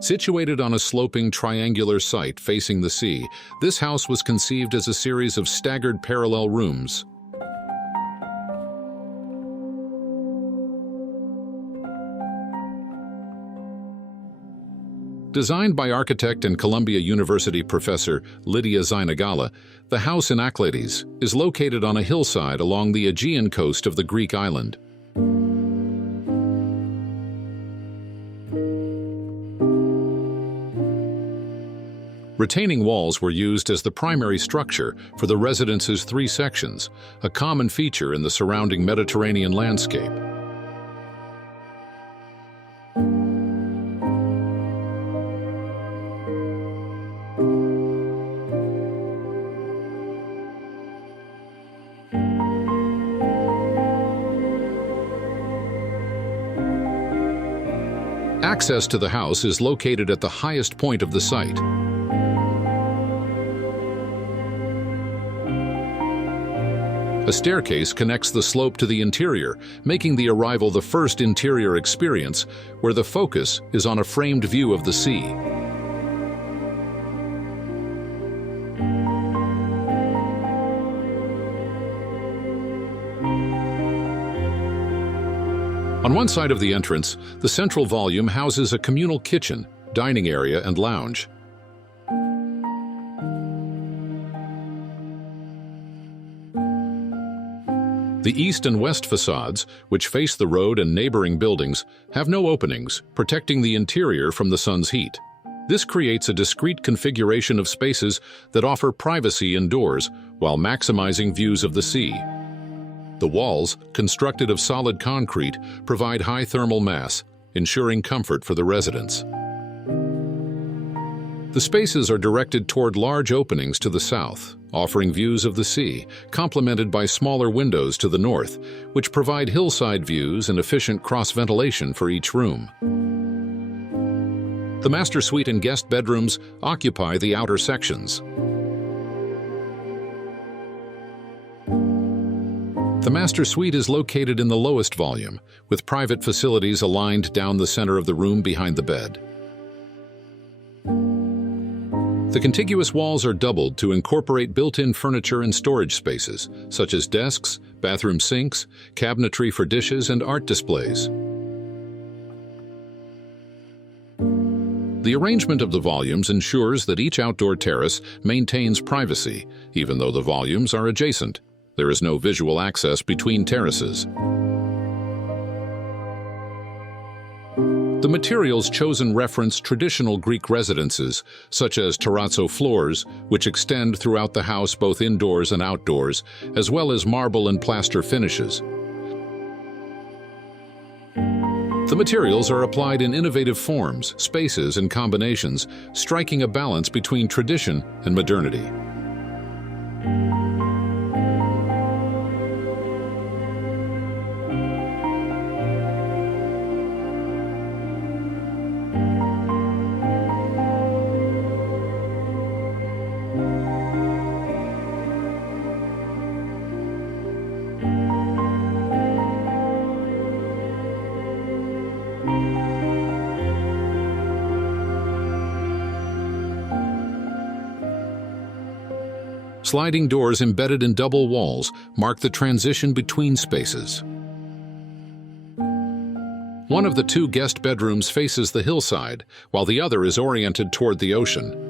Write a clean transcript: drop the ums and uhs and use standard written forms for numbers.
Situated on a sloping triangular site facing the sea, this house was conceived as a series of staggered parallel rooms. Designed by architect and Columbia University professor Lydia Xynogala, the house in Achladies is located on a hillside along the Aegean coast of the Greek island. Retaining walls were used as the primary structure for the residence's three sections, a common feature in the surrounding Mediterranean landscape. Access to the house is located at the highest point of the site. A staircase connects the slope to the interior, making the arrival the first interior experience, where the focus is on a framed view of the sea. On one side of the entrance, the central volume houses a communal kitchen, dining area, and lounge. The east and west facades, which face the road and neighboring buildings, have no openings, protecting the interior from the sun's heat. This creates a discrete configuration of spaces that offer privacy indoors while maximizing views of the sea. The walls, constructed of solid concrete, provide high thermal mass, ensuring comfort for the residents. The spaces are directed toward large openings to the south, offering views of the sea, complemented by smaller windows to the north, which provide hillside views and efficient cross-ventilation for each room. The master suite and guest bedrooms occupy the outer sections. The master suite is located in the lowest volume, with private facilities aligned down the center of the room behind the bed. The contiguous walls are doubled to incorporate built-in furniture and storage spaces, such as desks, bathroom sinks, cabinetry for dishes, and art displays. The arrangement of the volumes ensures that each outdoor terrace maintains privacy, even though the volumes are adjacent. There is no visual access between terraces. The materials chosen reference traditional Greek residences, such as terrazzo floors, which extend throughout the house both indoors and outdoors, as well as marble and plaster finishes. The materials are applied in innovative forms, spaces, and combinations, striking a balance between tradition and modernity. Sliding doors embedded in double walls mark the transition between spaces. One of the two guest bedrooms faces the hillside, while the other is oriented toward the ocean.